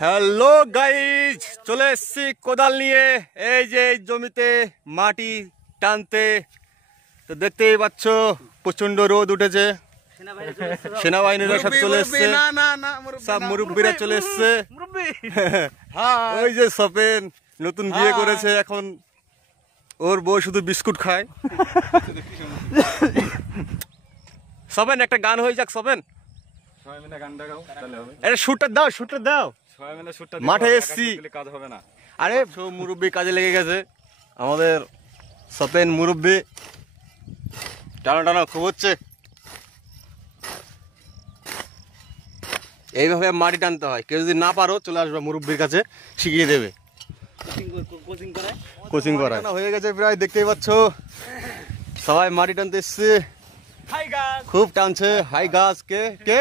Hello guys, চলে এসছি কোদাল নিয়ে। এই যে জমিতে মাটি টানতে, তো দেখতেই পাচ্ছ প্রচন্ড রোদ উঠেছে। সেনাবাহিনীরা সব চলে এসছে, সব মুরব্বীরা চলে এসছে। ওই যে সপেন নতুন বিয়ে করেছে, এখন ওর বউ শুধু বিস্কুট খায়। সপেন একটা গান হয়ে যাক। সপেন শুটটা দাও, শুটটা দাও। মাঠে এসছি, আরে মুরব্বী কাজে লেগে গেছে। আমাদের সপেন মুরব্বী টানা টানা খুব হচ্ছে। এইভাবে মাটি টানতে হয়। কেউ যদি না পারো চলে আসবে মুরব্বীর কাছে, শিখিয়ে দেবে। কোচিং করায় হয়ে গেছে প্রায়, দেখতেই পাচ্ছ সবাই মাটি টানতে এসছে, খুব টানছে। হাই গাছ কে কে?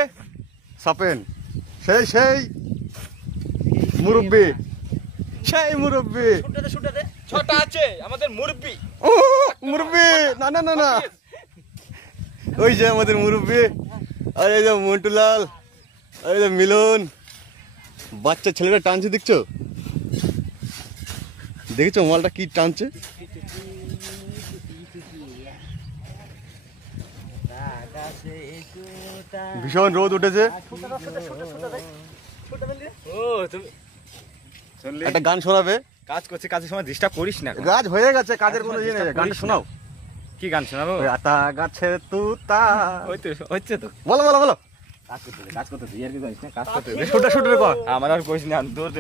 সপেন। সেই সেই মুরব্বী, সেই মুরব্বী। ছটা আছে আমাদের মুরব্বী। ও মুরব্বী, না না না না, ওই যে আমাদের মুরব্বী। আর এই যে মন্টুলাল, এই যে মিলন। বাচ্চা ছেলেটা টানছে, দেখছো দেখছো মালটা কি টানছে। ভীষণ রোদ উঠেছে। একটা গান শোনাবে। কাজ করছি, কাজের সময় ডিস্টার্ব করিস না। কাজ হয়ে গেছে, কাজের কোনো জিনিস নেই। গানটা শোনাও। কি গান শোনাবো? আতা গাছে তুতা। ওই তো হচ্ছে তো। বলো বলো বলো। কাজ করতে ইয়ার কি করিস না, কাজ করতে শুটে শুটে কর। আমার আর কইস না, দৌড় দে।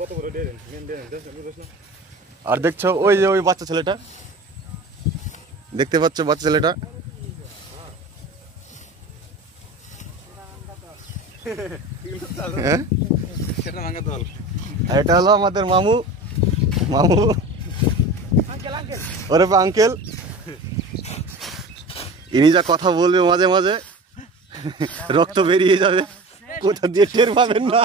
কত বড় দেন আর দেখছো ওই যে ওই বাচ্চা ছেলেটা, দেখতে পাচ্ছ বাচ্চা ছেলেটা। এটা হলো আমাদের মামু, মামু ওরে আঙ্কেল। ইনি যা কথা বলবে মাঝে মাঝে রক্ত বেরিয়ে যাবে, কোথা দিয়ে টের পাবেন না।